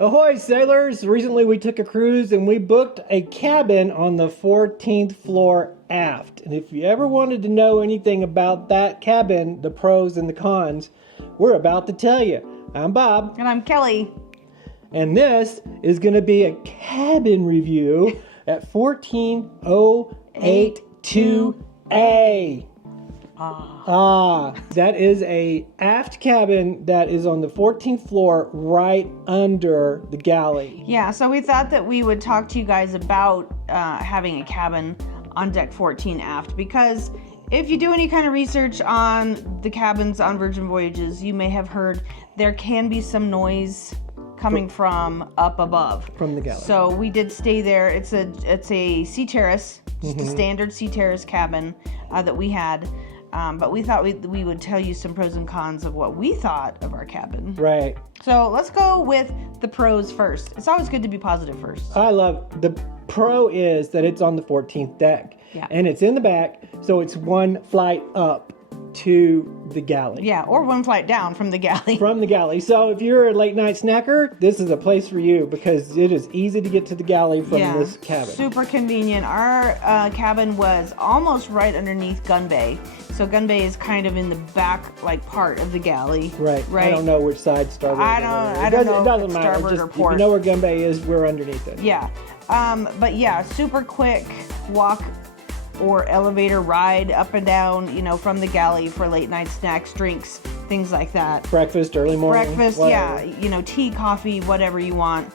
Ahoy, sailors! Recently we took a cruise and we booked a cabin on the 14th floor aft. And if you ever wanted to know anything about that cabin, the pros and the cons, we're about to tell you. I'm Bob. And I'm Kelly. And this is going to be a cabin review at 14082A. That is a aft cabin that is on the 14th floor right under the galley. Yeah, so we thought that we would talk to you guys about having a cabin on deck 14 aft, because if you do any kind of research on the cabins on Virgin Voyages, you may have heard there can be some noise coming from up above. From the galley. So we did stay there. It's a sea terrace, just a standard sea terrace cabin that we had. But we thought we would tell you some pros and cons of what we thought of our cabin. Right. So let's go with the pros first. It's always good to be positive first. I love the pro is that it's on the 14th deck. Yeah. And it's in the back, so it's one flight up to the galley. Yeah, or one flight down from the galley. From the galley. So if you're a late night snacker, this is a place for you because it is easy to get to the galley from this cabin. Super convenient. Our cabin was almost right underneath gun bay. So gun bay is kind of in the back part of the galley. Right. I don't know which side starboard. I don't know. It doesn't matter. Starboard or port. If you know where gun bay is, we're underneath it. Yeah. But yeah, super quick walk or elevator ride up and down, from the galley for late night snacks, drinks, things like that. Breakfast, early morning. Breakfast, whatever. Yeah, tea, coffee, whatever you want.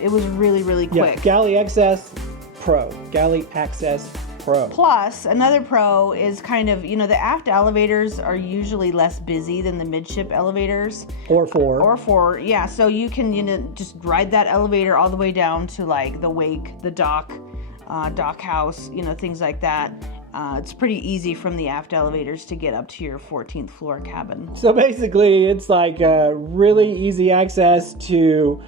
It was really, really quick. Yeah, Galley Access Pro. Galley Access Pro. Plus, another pro is kind of, the aft elevators are usually less busy than the midship elevators. Or four. Yeah, so you can, just ride that elevator all the way down to the wake, the dock house, things like that. It's pretty easy from the aft elevators to get up to your 14th floor cabin. So basically, it's really easy access to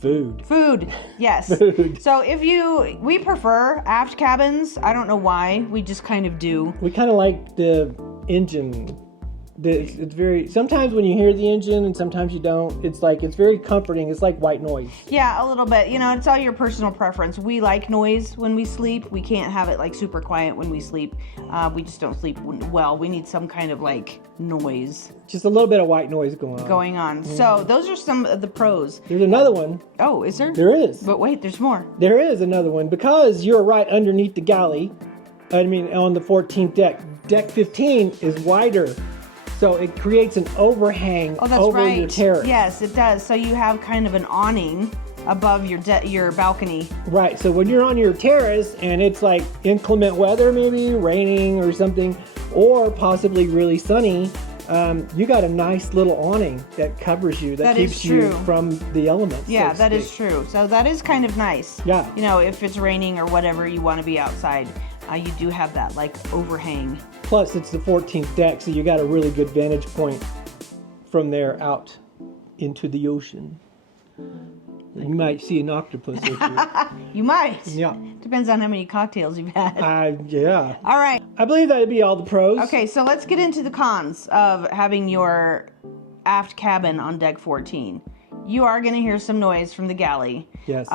food. Yes. Food. So we prefer aft cabins. I don't know why. We just kind of do. We kind of like the engine. It's very, sometimes when you hear the engine and sometimes you don't, it's very comforting. It's like white noise. Yeah, a little bit. It's all your personal preference. We like noise when we sleep. We can't have it super quiet when we sleep. We just don't sleep well. We need some kind of noise. Just a little bit of white noise going on. Mm-hmm. So those are some of the pros. There's another one. Oh, is there? There is. But wait, there's more. There is another one because you're right underneath the galley. On the 14th deck. Deck 15 is wider. So it creates an overhang over your terrace. Yes, it does. So you have kind of an awning above your balcony. Right. So when you're on your terrace and it's inclement weather, maybe raining or something, or possibly really sunny, you got a nice little awning that covers you, that keeps you from the elements. Yeah, that is true. So that is kind of nice. Yeah. If it's raining or whatever, you want to be outside, you do have that overhang. Plus, it's the 14th deck, so you got a really good vantage point from there out into the ocean. You might see an octopus with you. You might. Yeah. Depends on how many cocktails you've had. Yeah. All right. I believe that'd be all the pros. Okay, so let's get into the cons of having your aft cabin on deck 14. You are going to hear some noise from the galley. Yes.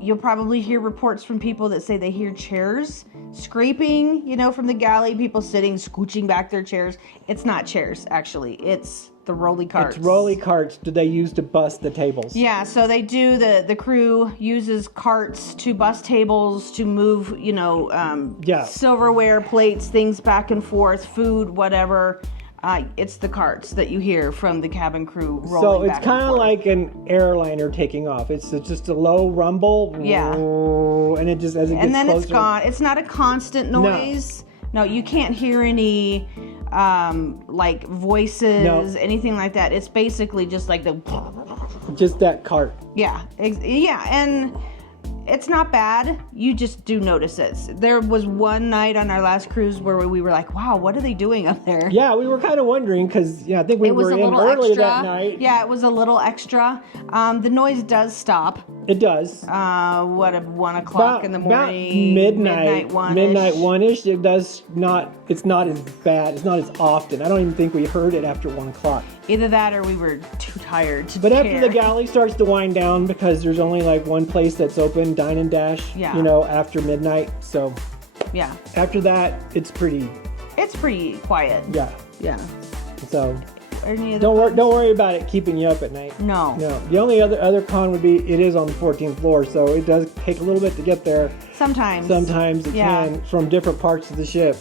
You'll probably hear reports from people that say they hear chairs scraping, from the galley, people sitting, scooching back their chairs. It's not chairs, actually. It's the rolly carts. It's rolly carts that they use to bust the tables. Yeah, so they do, the crew uses carts to bust tables, to move, silverware, plates, things back and forth, food, whatever. It's the carts that you hear from the cabin crew rolling back and forth. So it's kind of like an airliner taking off. It's just a low rumble. Yeah. And it just, as it gets and then closer, it's gone. It's not a constant noise. No, you can't hear any voices, anything like that. It's basically just just that cart. Yeah. Yeah. And It's not bad. You just do notice it. There was one night on our last cruise where we were like, wow, what are they doing up there? Yeah, we were kind of wondering because I think we were in early that night. Yeah, it was a little extra. The noise does stop. It does. What, at 1 o'clock in the morning? About midnight one-ish. It does not, it's not as bad. It's not as often. I don't even think we heard it after 1 o'clock. Either that or we were too tired to But care. after the galley starts to wind down, because there's only like one place that's open, Dine and Dash, Yeah. you know, after midnight. So Yeah. after that, it's pretty, quiet. yeah. Yeah. So Any other don't worry about it keeping you up at night. No. No. The only other con would be it is on the 14th floor, so it does take a little bit to get there. Sometimes. Sometimes it can from different parts of the ship.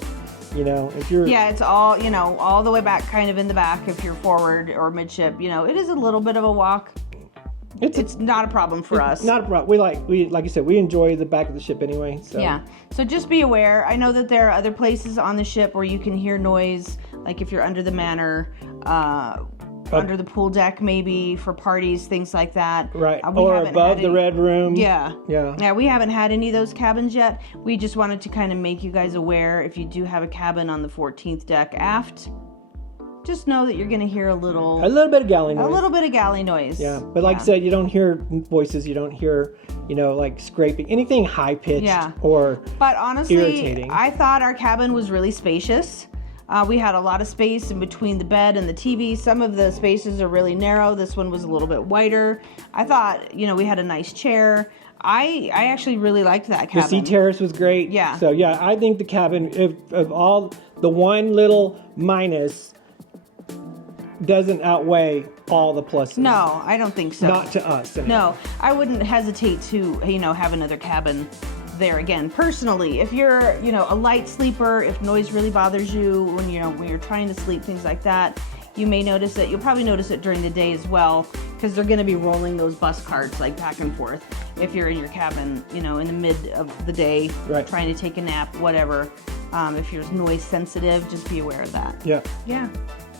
You know, if you're Yeah, it's all, all the way back, kind of in the back if you're forward or midship. It is a little bit of a walk. It's not a problem for us. Not a problem. We like you said, we enjoy the back of the ship anyway. So. Yeah. So just be aware. I know that there are other places on the ship where you can hear noise, like if you're under the manor, under the pool deck, maybe for parties, things like that. Right. Or above the red room. Yeah. Yeah. Yeah, we haven't had any of those cabins yet. We just wanted to kind of make you guys aware if you do have a cabin on the 14th deck aft, just know that you're going to hear a little bit of galley noise. A little bit of galley noise. Yeah. But like I said, you don't hear voices. You don't hear, like scraping, anything high pitched or But honestly, irritating. I thought our cabin was really spacious. We had a lot of space in between the bed and the TV. Some of the spaces are really narrow. This one was a little bit wider. I thought, we had a nice chair. I actually really liked that cabin. The sea terrace was great. Yeah. So yeah, I think the cabin, of all the one little minus, doesn't outweigh all the pluses. No, I don't think so. Not to us. Anyway. No, I wouldn't hesitate to, have another cabin there again. Personally, if you're, a light sleeper, if noise really bothers you when you're trying to sleep, things like that, you may notice it. You'll probably notice it during the day as well, because they're going to be rolling those bus carts like back and forth. If you're in your cabin, in the mid of the day, trying to take a nap, whatever. If you're noise sensitive, just be aware of that. Yeah. Yeah.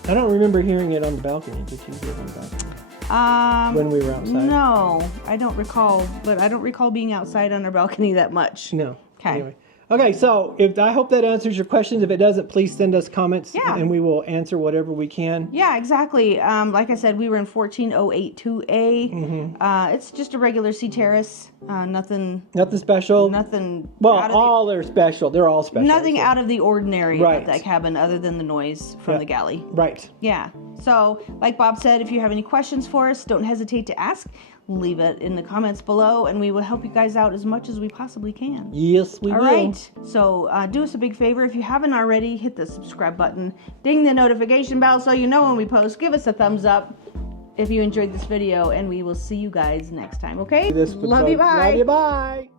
I don't remember hearing it on the balcony. Did you hear it on the balcony? When we were outside? No, I don't recall. But I don't recall being outside on our balcony that much. No. Okay. Anyway. Okay, so I hope that answers your questions. If it doesn't, please send us comments, and we will answer whatever we can. Yeah, exactly. Like I said, we were in 14082A. Mm-hmm. It's just a regular sea terrace. Nothing special. Nothing. Well, all are special. They're all special. Nothing out of the ordinary about that cabin, other than the noise from the galley. Right. Yeah. So, like Bob said, if you have any questions for us, don't hesitate to ask. Leave it in the comments below, and we will help you guys out as much as we possibly can. Yes, we will. All right. So do us a big favor. If you haven't already, hit the subscribe button. Ding the notification bell so you know when we post. Give us a thumbs up if you enjoyed this video, and we will see you guys next time, okay? Love you, bye. Love you, bye.